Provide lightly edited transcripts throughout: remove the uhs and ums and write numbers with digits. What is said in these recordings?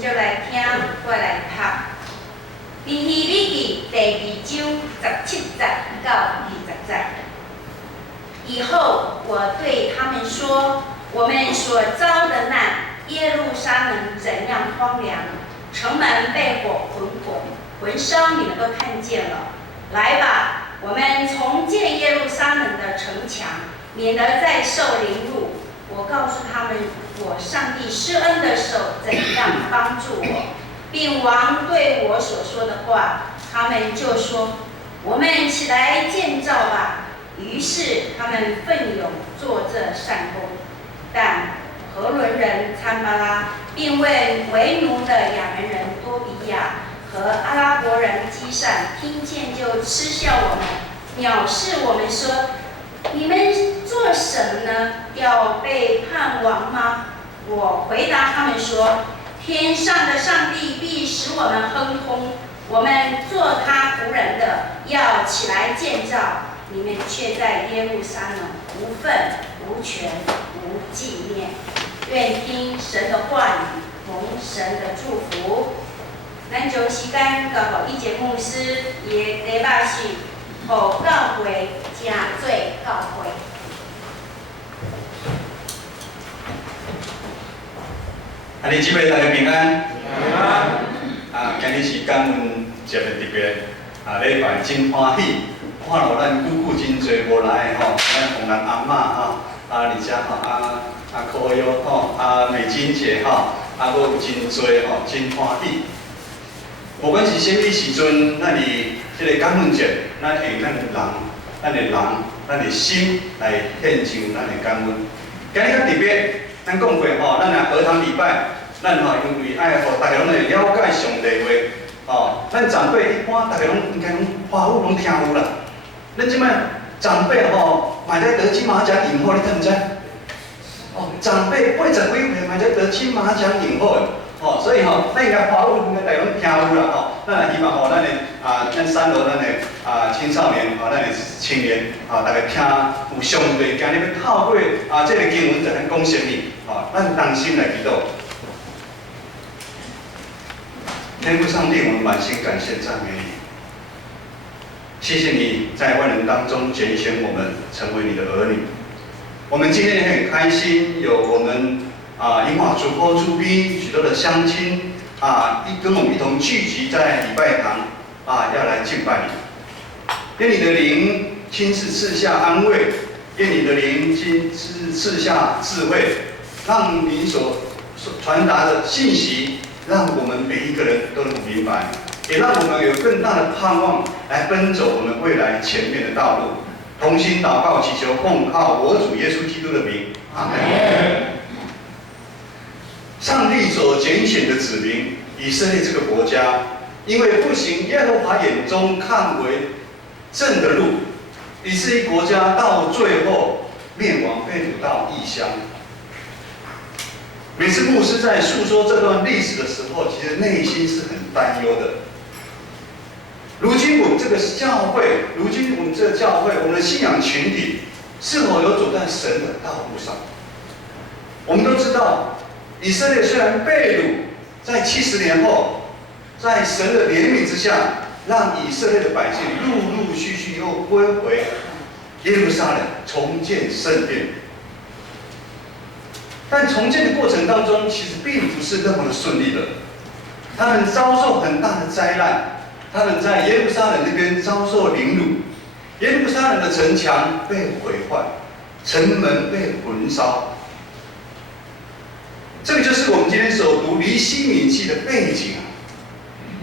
咱就来听，我来读。利希笔记第2章17节到20节。以后我对他们说：我们所遭的难，耶路撒冷怎样荒凉，城门被火焚毁，焚烧，你们都看见了。来吧，我们重建耶路撒冷的城墙，免得再受凌辱。我告诉他们，我上帝施恩的手怎样帮助我，并王对我所说的话。他们就说：我们起来建造吧。于是他们奋勇做这善工。但何伦人参巴拉，并为奴的亚门人多比亚和阿拉伯人基善听见，就嗤笑我们，藐视我们，说：你们做什么呢？要背叛王吗？我回答他们说：天上的上帝必使我们亨通，我们做他仆人的，要起来建造。你们却在耶路撒冷无份、无权、无纪念。愿听神的话语，蒙神的祝福。咱将时间交给一节牧师，伊的题目是“互教会正做教会”。安尼，姊妹大家平安。平安。今日是感恩节的特别礼拜真欢喜，看到咱久久真侪无来的咱红人阿嬷而且柯优美金姐还有真侪真欢喜。无管是甚物时阵，咱伫这个感恩节，咱用咱的心来献上咱的感恩。今日较特别，咱讲过咱若学堂礼拜，咱因为爱互大家拢会了解上帝话，咱长辈一般大家拢应该拢华语拢听有啦。咱即摆长辈嘛在得金马奖影后，你知唔知？长辈80几岁嘛在得金马奖影后的，所以咱应该华语应该大家拢听有啦咱也希望咱的咱3楼咱的青少年咱的青年大家听有上帝今日要透过这个经文在咱讲什么咱同心来祈祷。天父上帝，我们满心感谢赞美你，谢谢你在万人当中拣选我们成为你的儿女。我们今天也很开心，有我们银华主坡主宾许多的乡亲跟我们一同聚集在礼拜堂要来敬拜你。愿你的灵亲自赐下安慰，愿你的灵亲自赐下智慧，让你所传达的信息，让我们每一个人都能明白，也让我们有更大的盼望来奔走我们未来前面的道路。同心祷告，祈求奉靠我主耶稣基督的名，阿门。上帝所拣选的子民以色列这个国家，因为不行耶和华眼中看为正的路，以至于国家到最后灭亡，被掳到异乡。每次牧师在诉说这段历史的时候，其实内心是很担忧的。如今我们这个教会，我们的信仰群体，是否有走在神的道路上？我们都知道，以色列虽然被掳，在70年后，在神的怜悯之下，让以色列的百姓陆陆续续又归回耶路撒冷，重建圣殿。但重建的过程当中，其实并不是那么的顺利的，他们遭受很大的灾难。他们在耶路撒冷那边遭受凌辱，耶路撒冷的城墙被毁坏，城门被焚烧。这个就是我们今天所读尼希米记的背景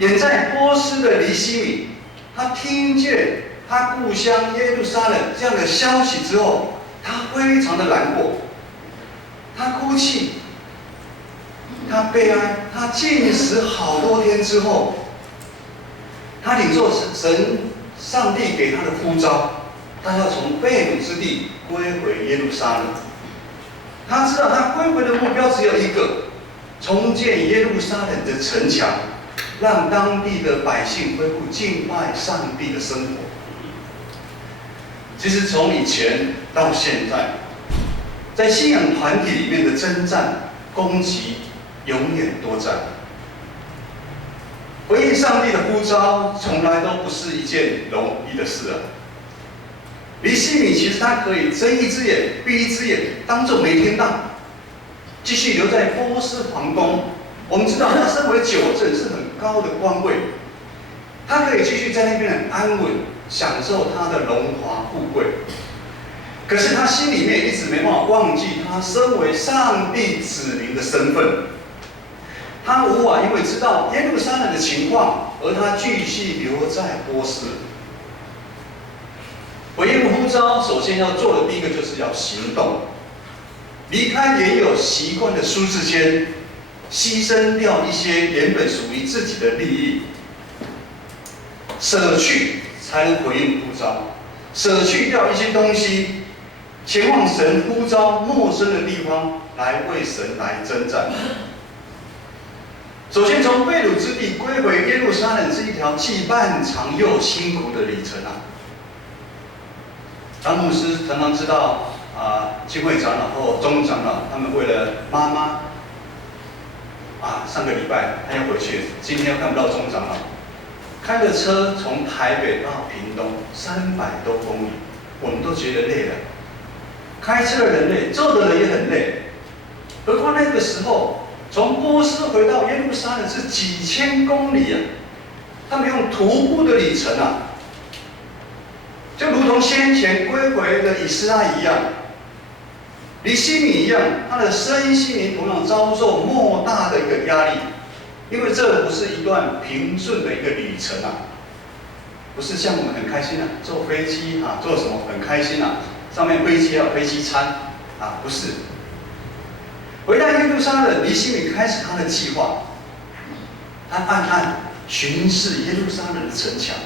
远在波斯的尼希米，他听见他故乡耶路撒冷这样的消息之后，他非常的难过，他哭泣，他悲哀，他禁食好多天之后。他领受上帝给他的呼召，他要从被掳之地归回耶路撒冷。他知道他归回的目标只有一个：重建耶路撒冷的城墙，让当地的百姓恢复敬拜上帝的生活。其实从以前到现在，在信仰团体里面的征战、攻击永远多战。回应上帝的呼召，从来都不是一件容易的事啊。尼希米其实他可以睁一只眼闭一只眼，当作没听到，继续留在波斯皇宫。我们知道他身为九正是很高的官位，他可以继续在那边很安稳，享受他的荣华富贵。可是他心里面一直没办法忘记他身为上帝子民的身份。他无法因为知道耶路撒冷的情况，而他继续留在波斯。回应呼召，首先要做的第一个就是要行动，离开原有习惯的舒适圈，牺牲掉一些原本属于自己的利益，舍去才能回应呼召，舍去掉一些东西，前往神呼召陌生的地方来为神来征战。首先，从被掳之地归回耶路撒冷是一条既漫长又辛苦的旅程啊。当牧师常常知道浸会长老或钟长老他们为了妈妈上个礼拜他要回去，今天又看不到钟长老，开着车从台北到屏东300多公里，我们都觉得累了。开车的人累，坐的人也很累，何况那个时候。从波斯回到耶路撒冷是几千公里啊，他们用徒步的里程啊，就如同先前归回的以斯拉一样，尼希米一样，他的身心灵同样遭受莫大的一个压力，因为这不是一段平顺的一个旅程啊，不是像我们很开心啊，坐飞机坐什么很开心啊，上面飞机还有飞机餐不是。回到耶路撒冷，尼希米开始他的计划。他暗暗巡视耶路撒冷的城墙。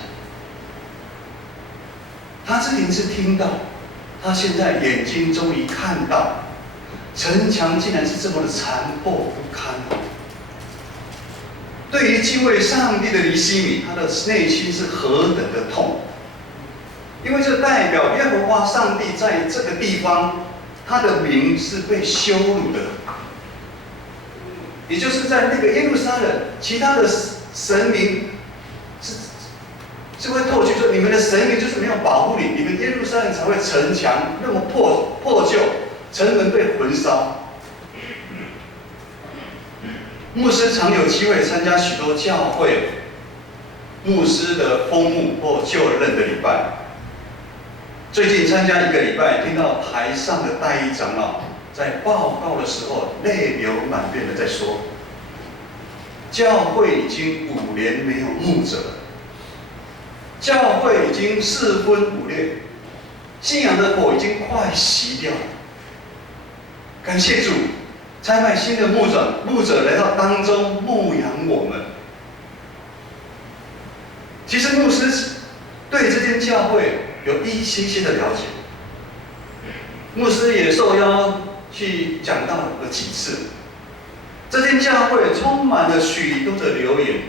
他之前是听到，他现在眼睛终于看到，城墙竟然是这么的残破不堪。对于敬畏上帝的尼希米，他的内心是何等的痛，因为这代表耶和华上帝在这个地方，他的名是被羞辱的。也就是在那个耶路撒冷，其他的神明是会透去说，你们的神明就是没有保护你，你们耶路撒冷才会城墙那么破旧，城门被焚烧。牧师常有机会参加许多教会牧师的封牧或就任的礼拜。最近参加一个礼拜，听到台上的代议长老在报告的时候泪流满面的在说，教会已经5年没有牧者了，教会已经4分5裂，信仰的火已经快熄掉了。感谢主，差派新的牧者来到当中牧养我们。其实牧师对这间教会有一些的了解，牧师也受邀去讲道了几次。这间教会充满了许多的流言，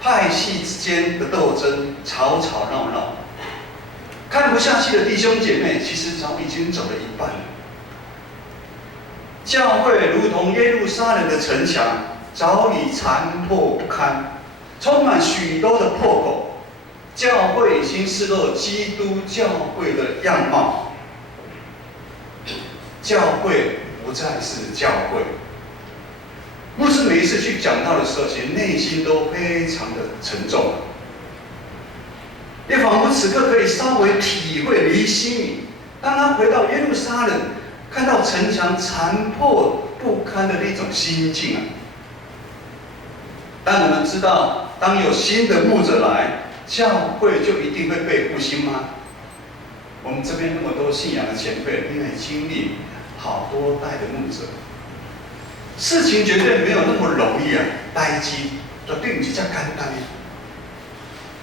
派系之间的斗争，吵吵闹闹。看不下去的弟兄姐妹，其实早已经走了一半了。教会如同耶路撒冷的城墙，早已残破不堪，充满许多的破口。教会已经失落基督教会的样貌，教会不再是教会。牧师每一次去讲道的时候，其实内心都非常的沉重，也仿佛此刻可以稍微体会尼希米，当他回到耶路撒冷，看到城墙残破不堪的那种心境啊。但我们知道，当有新的牧者来，教会就一定会被复兴吗？我们这边那么多信仰的前辈，因为经历好多代的牧者，事情绝对没有那么容易啊！代志绝对不是这么简单的。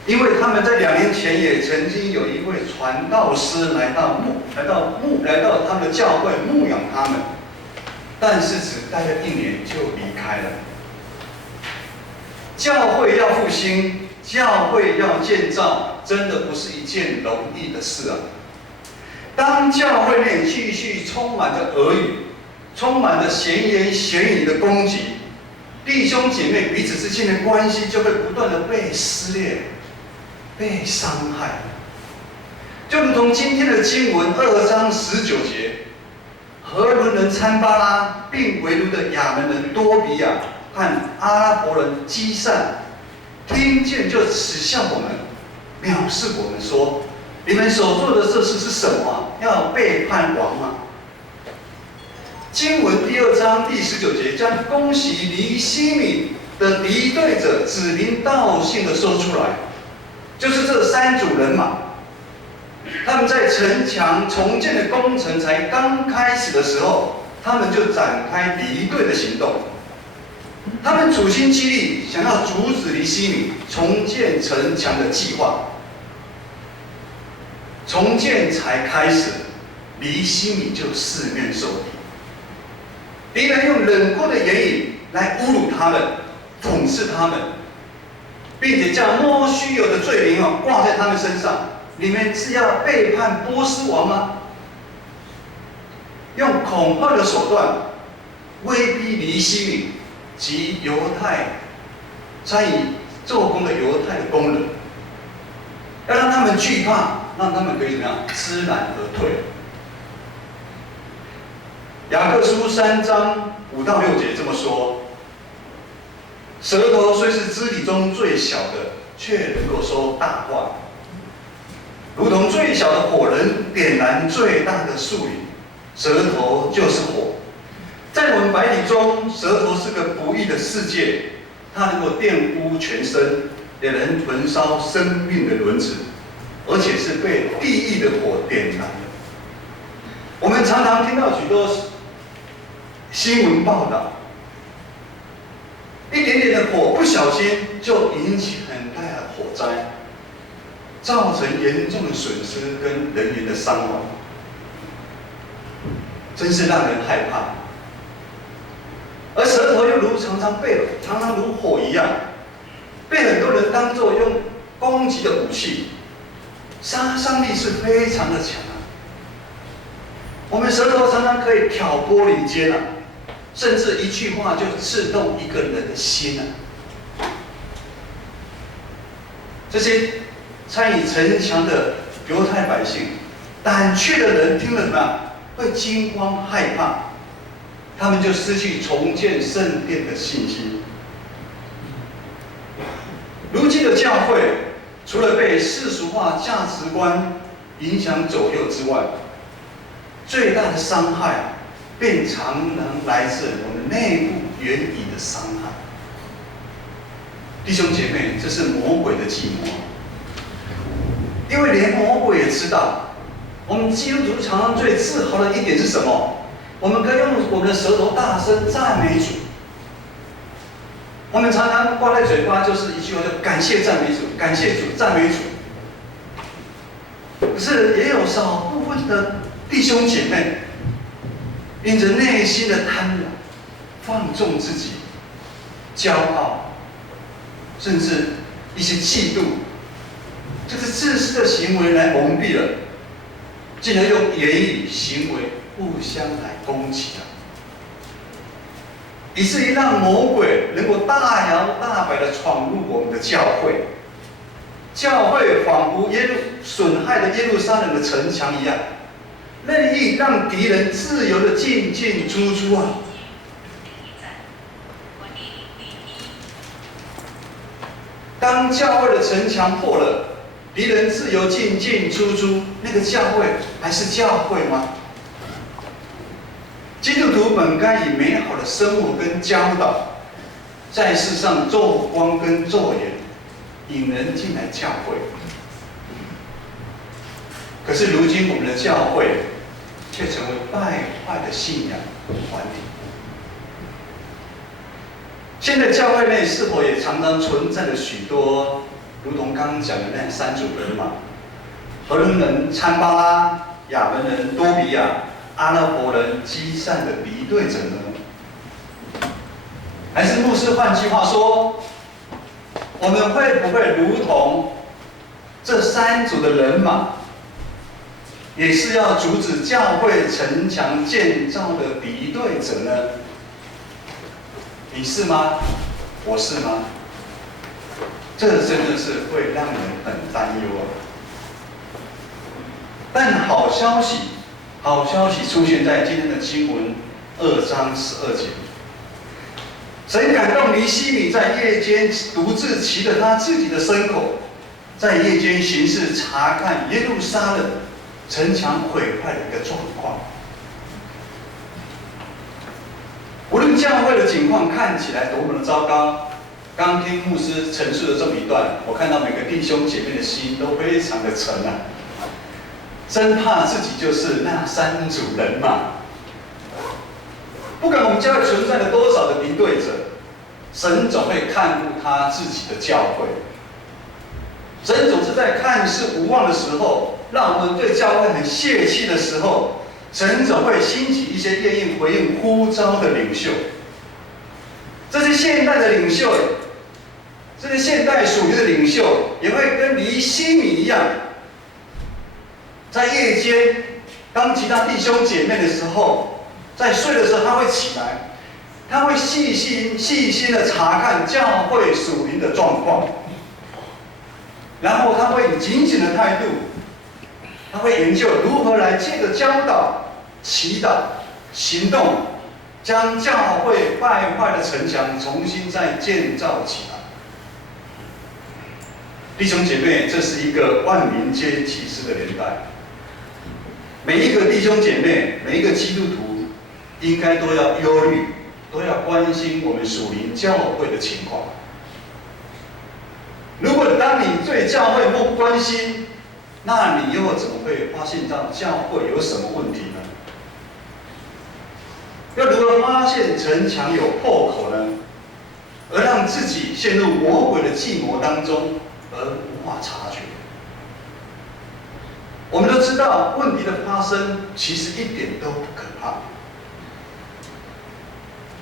因为他们在2年前也曾经有一位传道师来到他们的教会牧养他们，但是只待了1年就离开了。教会要复兴，教会要建造，真的不是一件容易的事啊！当教会内继续充满着耳语，充满着闲言闲语的攻击，弟兄姐妹彼此之间的关系就会不断的被撕裂、被伤害。就如同今天的经文2章19节，何伦人参巴拉，并为奴的亚门人多比亚和阿拉伯人基散，听见就耻笑我们，藐视我们说：你们所做的这事是什么？要背叛王吗？经文第2章第19节将攻袭尼希米的敌对者指名道姓的说出来，就是这3组人马。他们在城墙重建的工程才刚开始的时候，他们就展开敌对的行动。他们处心积虑想要阻止尼希米重建城墙的计划。重建才开始，尼希米就四面受敌。敌人用冷酷的言语来侮辱他们、讽刺他们，并且将莫须有的罪名挂在他们身上。你们是要背叛波斯王吗？用恐吓的手段威逼尼希米及犹太参与做工的犹太的工人，要让他们惧怕，让他们可以怎么样知难而退。雅各书3章5到6节这么说：舌头虽是肢体中最小的，却能够说大话，如同最小的火能点燃最大的树林。舌头就是火，在我们百体中，舌头是个不义的世界，它能够玷污全身，也能焚烧生命的轮子，而且是被地狱的火点燃的。我们常常听到许多新闻报道，一点点的火不小心就引起很大的火灾，造成严重的损失跟人员的伤亡，真是让人害怕。而舌头又常常如火一样，被很多人当作用攻击的武器，杀伤力是非常的强啊。我们舌头常常可以挑拨离间啊，甚至一句话就刺痛一个人的心啊。这些参与城墙的犹太百姓，胆怯的人听了怎么样？会惊慌害怕，他们就失去重建圣殿的信心。如今的教会，除了被世俗化价值观影响左右之外，最大的伤害便常常来自我们内部原已的伤害。弟兄姐妹，这是魔鬼的计谋，因为连魔鬼也知道。我们基督徒常常最自豪的一点是什么？我们可以用我们的舌头大声赞美主。我们常常挂在嘴巴就是一句话，就感谢赞美主，感谢主，赞美主。可是也有少部分的弟兄姐妹，因着内心的贪婪，放纵自己，骄傲，甚至一些嫉妒，这个自私的行为来蒙蔽了。进而用言语、行为互相来攻击他，以至于让魔鬼能够大摇大摆地闯入我们的教会。教会仿佛损害了耶路撒冷的城墙一样，任意让敌人自由地进进出出啊！当教会的城墙破了，敌人自由进进出出，那个教会还是教会吗？基督徒本该以美好的生活跟教导，在世上做光跟做盐，引人进来教会。可是如今我们的教会却成为败坏的信仰团体。现在教会内是否也常常存在着许多？如同刚刚讲的那3组人马，何伦人参巴拉、亚门人多比亚、阿拉伯人基散的敌对者呢？还是牧师换句话说，我们会不会如同这3组的人马，也是要阻止教会城墙建造的敌对者呢？你是吗？我是吗？这真的是会让人很担忧啊。但好消息出现在今天的经文2章12节。神感动尼希米在夜间独自骑着他自己的牲口，在夜间巡视查看耶路撒冷城墙毁坏的一个状况。无论教会的情况看起来多么的糟糕，刚听牧师陈述的这么一段，我看到每个弟兄姐妹的心都非常的沉啊，真怕自己就是那三组人马。不管我们教会存在了多少的敌对者，神总会看顾他自己的教会。神总是在看似无望的时候，让我们对教会很泄气的时候，神总会兴起一些愿意回应呼召的领袖。这些现代的领袖，这些现代属灵的领袖，也会跟尼希米一样，在夜间当其他弟兄姐妹的时候，在睡的时候他会起来，他会细心的查看教会属灵的状况，然后他会以警醒的态度，他会研究如何来借着教导、祈祷、行动，将教会败坏的城墙重新再建造起来。弟兄姐妹，这是一个万民皆祭司的年代，每一个弟兄姐妹，每一个基督徒，应该都要忧虑，都要关心我们属灵教会的情况。如果当你对教会漠不关心，那你又怎么会发现到教会有什么问题呢？要如何发现城墙有破口呢？而让自己陷入魔鬼的计谋当中，而无法察觉。我们都知道，问题的发生其实一点都不可怕，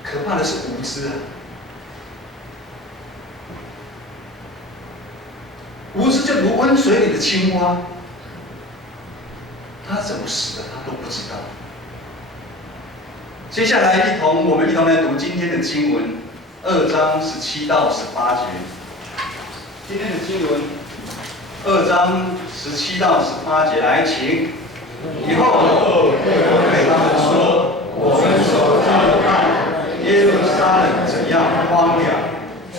可怕的是无知啊！无知就如温水里的青蛙，他怎么死的他都不知道。接下来我们一同来读今天的经文，2章17到18节。今天的经文2章17到18节，来，请。以后对他们说：“我们所照看耶路撒冷怎样荒凉，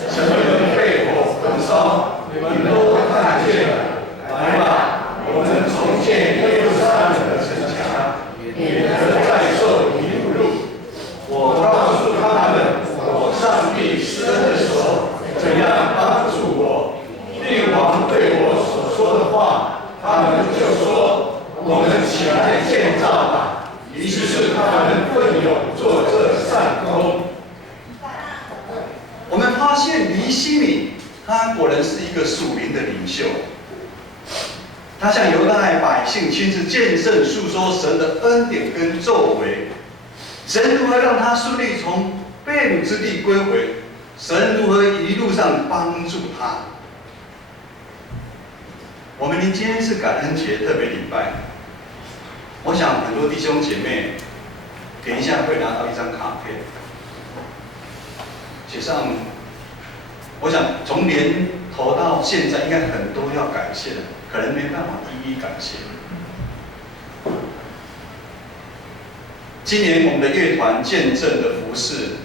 城门被火焚烧，你们都看见了。来吧，我们重建耶路撒冷的城墙，免得再受凌辱。我告诉他们，我上帝施恩的手怎样帮助我。帝王对我所说的话，他们就说：我们起来建造吧。于是他们奋勇做这善工。”我们发现尼希米，他果然是一个属灵的领袖。他向犹太百姓亲自见证述说神的恩典跟作为，神如何让他顺利从被掳之地归回，神如何一路上帮助他。我们今天是感恩节特别礼拜，我想很多弟兄姐妹等一下会拿到一张卡片，写上，我想从年头到现在应该很多要感谢的，可能没办法一一感谢。今年我们的乐团见证的服事，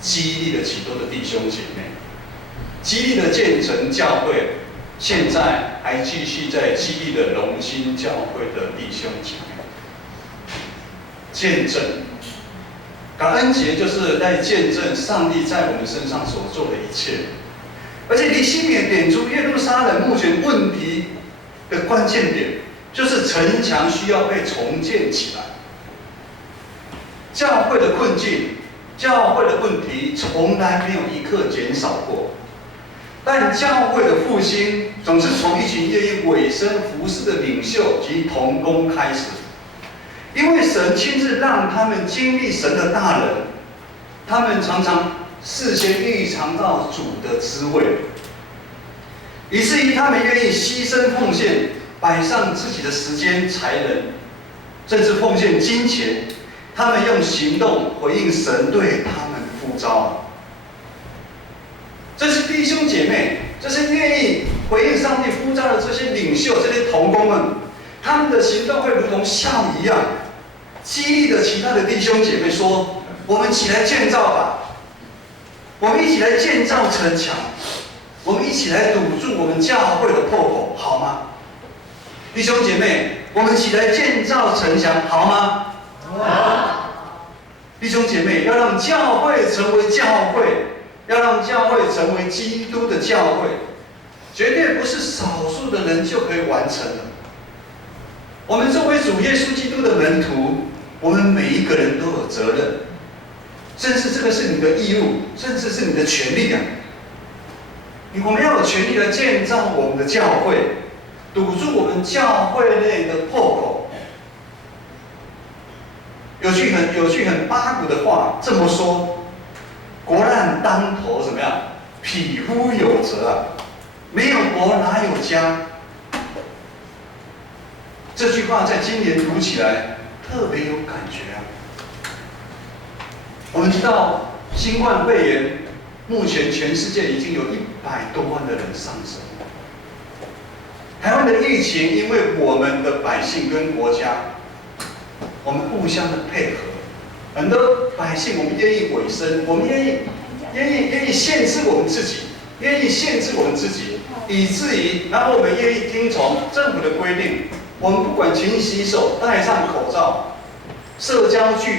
激励了许多的弟兄姐妹，激励了建成教会，现在还继续在激励的荣兴教会的弟兄姐妹。见证，感恩节就是在见证上帝在我们身上所做的一切。而且尼希米也点出耶路撒冷目前问题的关键点，就是城墙需要被重建起来。教会的困境、教会的问题从来没有一刻减少过，但教会的复兴总是从一群愿意委身服侍的领袖及同工开始，因为神亲自让他们经历神的大能，他们常常事先预尝到主的滋味，以至于他们愿意牺牲奉献，摆上自己的时间、才能，甚至奉献金钱。他们用行动回应神对他们的呼召。些弟兄姐妹，这些愿意回应上帝呼召的这些领袖、这些同工们，他们的行动会如同笑一样，激励着其他的弟兄姐妹说：“我们起来建造吧，我们一起来建造城墙，我们一起来堵住我们教会的破口，好吗？”弟兄姐妹，我们起来建造城墙，好吗？好。弟兄姐妹，要让教会成为教会，要让教会成为基督的教会，绝对不是少数的人就可以完成的。我们作为主耶稣基督的门徒，我们每一个人都有责任，甚至这个是你的义务，甚至是你的权利啊！我们要有权利来建造我们的教会，堵住我们教会内的破口。有句很八股的话这么说：国难当头，怎么样？匹夫有责啊！没有国哪有家？这句话在今年读起来特别有感觉啊！我们知道新冠肺炎，目前全世界已经有100多万的人丧生。台湾的疫情，因为我们的百姓跟国家，我们互相的配合，很多百姓我们愿意委身，我们愿意限制我们自己，以至于然后我们愿意听从政府的规定。我们不管勤洗手、戴上口罩、社交距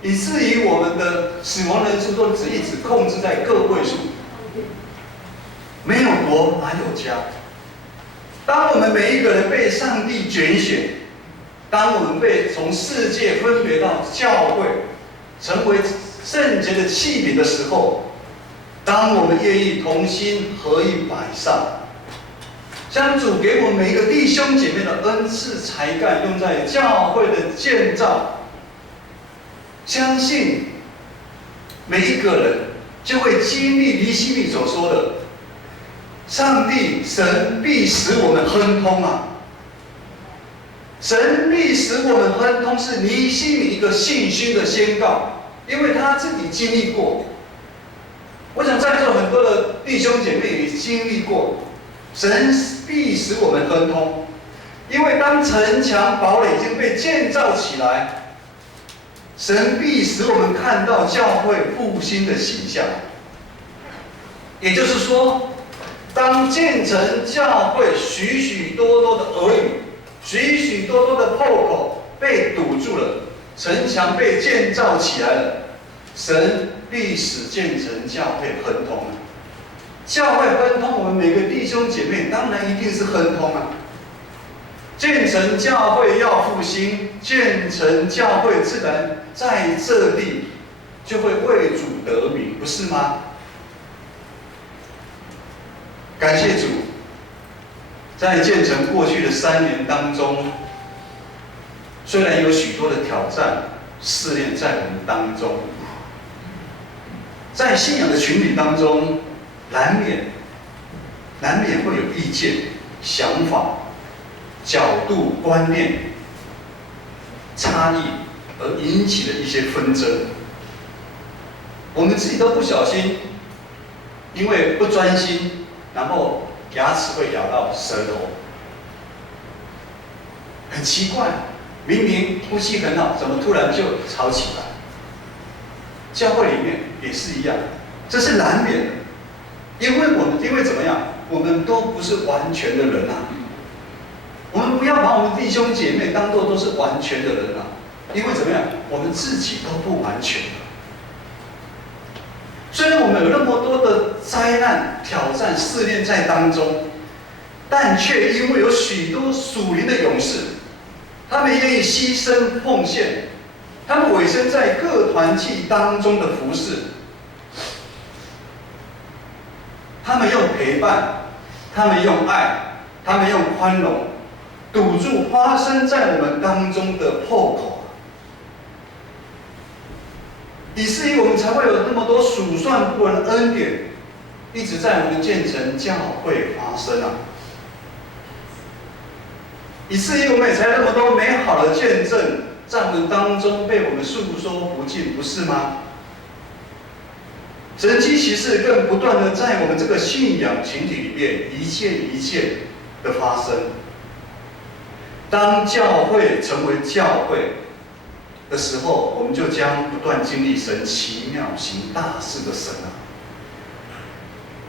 离，以至于我们的死亡人数都一直控制在个位数。没有国哪有家？当我们每一个人被上帝拣选，当我们被从世界分别到教会，成为圣洁的器皿的时候，当我们愿意同心合一摆上，将主给我们每一个弟兄姐妹的恩赐才干用在教会的建造，相信每一个人就会经历尼希米所说的：上帝神必使我们亨通啊！神必使我们亨通，是尼希米一个信心的宣告，因为他自己经历过。我想在座很多的弟兄姐妹也经历过。神必使我们亨通，因为当城墙堡垒已经被建造起来，神必使我们看到教会复兴的形象。也就是说，当建成教会许许多多的儿女、许许多多的破口被堵住了，城墙被建造起来了，神必使建成教会亨通。教会亨通，我们每个弟兄姐妹当然一定是亨通啊！建成教会要复兴，建成教会自然在这地就会为主得名，不是吗？感谢主，在建成过去的3年当中，虽然有许多的挑战、试炼在我们当中，在信仰的群体当中，难免会有意见、想法、角度、观念差异而引起的一些纷争。我们自己都不小心，因为不专心，然后牙齿会咬到舌头。很奇怪，明明呼吸很好，怎么突然就吵起来？教会里面也是一样，这是难免的。因为怎么样？我们都不是完全的人啊。我们不要把我们弟兄姐妹当作都是完全的人啊。因为怎么样？我们自己都不完全。虽然我们有那么多的灾难、挑战、试炼在当中，但却因为有许多属灵的勇士，他们愿意牺牲奉献，他们委身在各团契当中的服事。他们用陪伴，他们用爱，他们用宽容，堵住发生在我们当中的破口，以至于我们才会有那么多数算不完的恩典，一直在我们建成教会发生啊！以至于我们也才那么多美好的见证，在我们当中被我们诉说不尽，不是吗？神迹奇事更不断的在我们这个信仰群体里面一件一件的发生。当教会成为教会的时候，我们就将不断经历神奇妙行大事的神啊！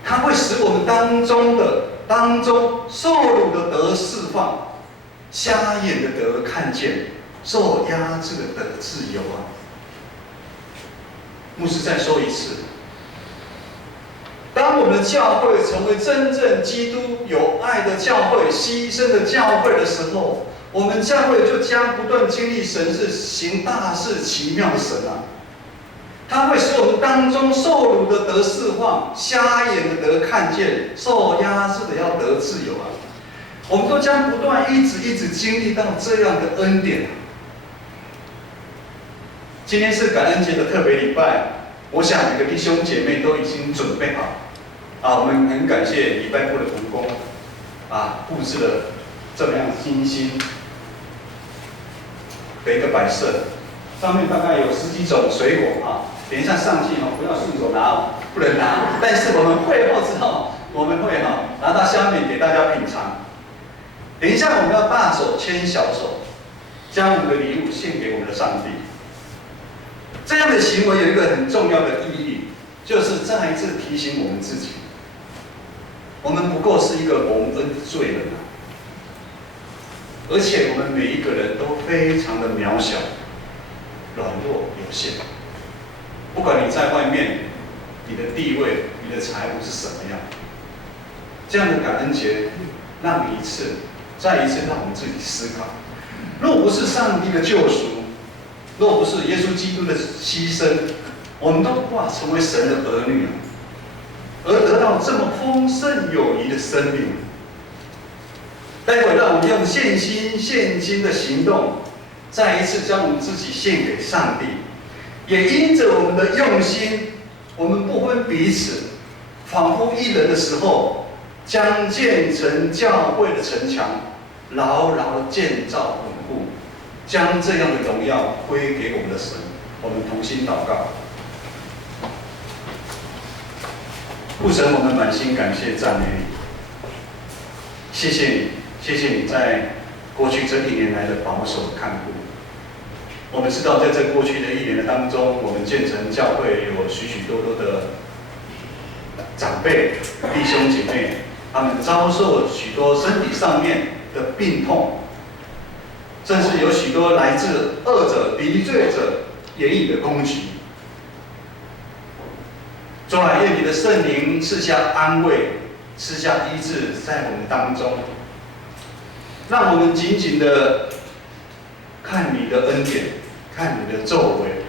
它会使我们当中受辱的得释放，瞎眼的得看见，受压制的得自由啊！牧师再说一次，当我们的教会成为真正基督有爱的教会、牺牲的教会的时候，我们教会就将不断经历神是行大事奇妙的神啊！它会使我们当中受辱的得释放，瞎眼的得看见，受压制的要得自由啊！我们都将不断一直经历到这样的恩典啊！今天是感恩节的特别礼拜，我想每个弟兄姐妹都已经准备好啊！我们很感谢礼拜部的同工啊，布置了这么样精心的一个摆设，上面大概有10几种水果啊。等一下上去不要顺手拿不能拿。但是我们会后之后，我们会拿到下面给大家品尝。等一下我们要大手牵小手，将我们的礼物献给我们的上帝。这样的行为有一个很重要的意义，就是再一次提醒我们自己，我们不过是一个蒙恩的罪人啊，而且我们每一个人都非常的渺小、软弱、有限。不管你在外面，你的地位、你的财务是什么样，这样的感恩节，让你再一次让我们自己思考：若不是上帝的救赎，若不是耶稣基督的牺牲，我们都无法成为神的儿女，而得到这么丰盛有余的生命。待会让我们用献心、献金的行动，再一次将我们自己献给上帝。也因着我们的用心，我们不分彼此，仿佛一人的时候，将建成教会的城墙，牢牢建造稳固，将这样的荣耀归给我们的神。我们同心祷告。父神，我们满心感谢赞美你，谢谢你，谢谢你在过去这1年来的保守看顾。我们知道，在这过去的1年的当中，我们建成教会有许多的长辈、弟兄姐妹，他们遭受许多身体上面的病痛，甚至有许多来自恶者、敌对者言语的攻击。主啊，愿你的圣灵赐下安慰，赐下医治在我们当中，让我们紧紧的看你的恩典，看你的作为，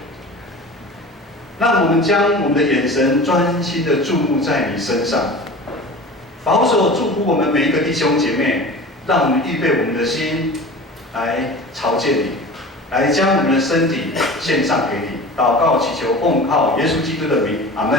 让我们将我们的眼神专心的注目在你身上，保守祝福我们每一个弟兄姐妹，让我们预备我们的心来朝见你，来将我们的身体献上给你。祷告祈求奉靠耶稣基督的名，阿门。